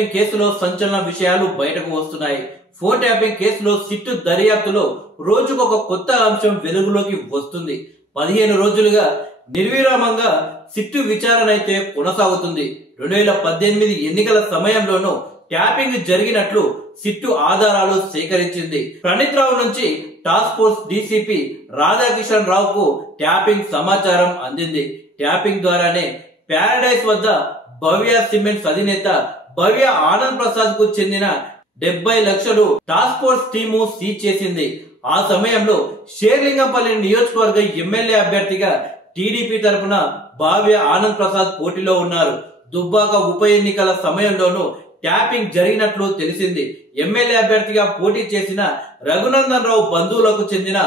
Tapping కేసులో సంచలన విషయాలు బయటకు వస్తున్నాయి. ఫోన్ ట్యాపింగ్ కేసులో సిట్టు దర్యాప్తులో రోజుకొక కొత్త అంశం వెలుగులోకి వస్తుంది. 15 రోజులుగా నిర్విరామంగా సిట్టు విచారణ అయితే కొనసాగుతుంది. 2018 ఎన్నికల సమయంలోనూ ట్యాపింగ్ జరిగినట్లు సిట్టు ఆధారాలు సేకరించింది. ప్రణీత్ రావు నుంచి టాస్క్ ఫోర్స్ డీసీపీ రాధాకిషన్ రావుకు ట్యాపింగ్ సమాచారం అందింది. ట్యాపింగ్ ద్వారానే ప్యారడైస్ వద్ద భవ్య సిమెంట్స్ అధినేత భవ్య ఆనంద్ ప్రసాద్ కు చెందిన 70 లక్షలు టాస్క్ ఫోర్స్ టీము సీజ్ చేసింది. ఆ సమయంలో షేర్లింగంపల్లి నియోజకవర్గ ఎమ్మెల్యే అభ్యర్థిగా టీడీపీ తరఫున భవ్య ఆనంద్ ప్రసాద్ పోటీలో ఉన్నారు. దుబ్బాక ఉప ఎన్నికల సమయంలోనూ ట్యాపింగ్ జరిగినట్లు తెలిసింది. ఎమ్మెల్యే అభ్యర్థిగా పోటీ చేసిన రఘునందన్ రావు బంధువులకు చెందిన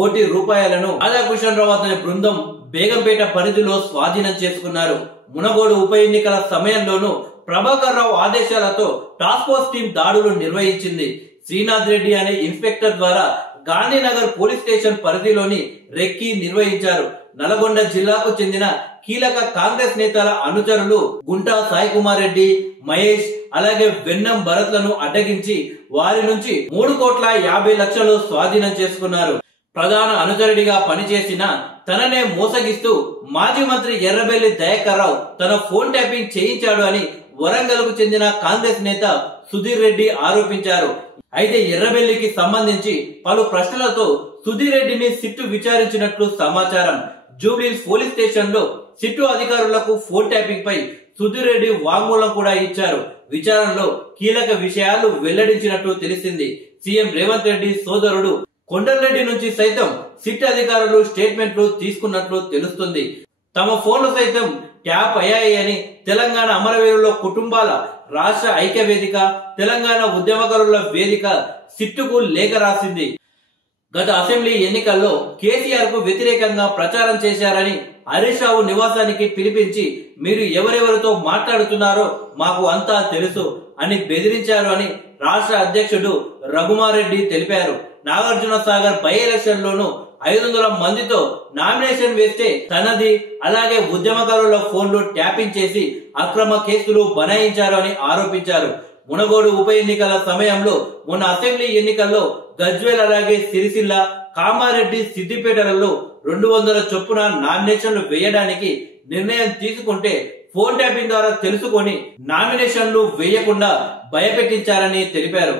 ₹1,00,00,000 రాధాకిషన్ రావు అతని బృందం బేగంపేట పరిధిలో స్వాధీనం చేసుకున్నారు. మునగోడు ఉప ఎన్నికల సమయంలోనూ ప్రభాకర్ రావు ఆదేశాలతో టాస్క్ ఫోర్స్ టీం దాడులు నిర్వహించింది. శ్రీనాథ్ రెడ్డి అనే ఇన్స్పెక్టర్ ద్వారా గాంధీనగర్ పోలీస్ స్టేషన్ పరిధిలోని రెక్కీ నిర్వహించారు. నల్గొండ జిల్లాకు చెందిన కీలక కాంగ్రెస్ నేతల అనుచరులు గుంటా సాయి కుమార్ రెడ్డి, మహేష్ అలాగే వెన్నం భరత్ లను అడ్డగించి వారి నుంచి ₹3,50,00,000 స్వాధీనం చేసుకున్నారు. ప్రధాన అనుచరుడిగా పనిచేసిన తననే మోసగిస్తూ మాజీ మంత్రి ఎర్రబెల్లి దయాకర్ రావు తన ఫోన్ ట్యాపింగ్ చేయించాడు అని వరంగల్ కు చెందిన కాంగ్రెస్ నేత సుధీర్ రెడ్డి ఆరోపించారు. అయితే ఎర్రబెల్లికి సంబంధించి పలు ప్రశ్నలతో సుధీర్ రెడ్డిని సిట్టు విచారించినట్లు సమాచారం. జూబ్లీహిల్స్ పోలీస్ స్టేషన్ లో సిట్టు అధికారులకు ఫోన్ ట్యాపింగ్ పై సుధీర్ రెడ్డి వాంగ్మూలం కూడా ఇచ్చారు. విచారణలో కీలక విషయాలు వెల్లడించినట్టు తెలిసింది. సీఎం రేవంత్ రెడ్డి సోదరుడు కొండలరెడ్డి నుంచి సైతం సిట్ అధికారులు స్టేట్మెంట్లు తీసుకున్నట్లు తెలుస్తుంది. తమ ఫోన్లు సైతం ట్యాప్ అయ్యాయని తెలంగాణ అమరవీరుల కుటుంబాల రాష్ట్ర ఐక్య వేదిక, తెలంగాణ ఉద్యమకారుల వేదిక సిట్టుకు లేఖ రాసింది. గత అసెంబ్లీ ఎన్నికల్లో కేసీఆర్ కు వ్యతిరేకంగా ప్రచారం చేశారని హరీష్ రావు నివాసానికి పిలిపించి మీరు ఎవరెవరితో మాట్లాడుతున్నారో మాకు అంతా తెలుసు అని బెదిరించారు అని రాష్ట్ర అధ్యక్షుడు రఘుమారెడ్డి తెలిపారు. నాగార్జున సాగర్ బై ఎలక్షన్ లోను 500 మందితో నామినేషన్ వేస్తే తనది అలాగే ఉద్యమకారుల ఫోన్లు ట్యాపింగ్ చేసి అక్రమ కేసులు బనాయించారు అని ఆరోపించారు. మునగోడు ఉప ఎన్నికల సమయంలో మొన్న అసెంబ్లీ ఎన్నికల్లో గజ్వేల్ అలాగే సిరిసిల్ల, కామారెడ్డి, సిద్దిపేటలలో 200 చొప్పున నామినేషన్లు వేయడానికి నిర్ణయం తీసుకుంటే ఫోన్ ట్యాపింగ్ ద్వారా తెలుసుకొని నామినేషన్లు వేయకుండా భయపెట్టించారని తెలిపారు.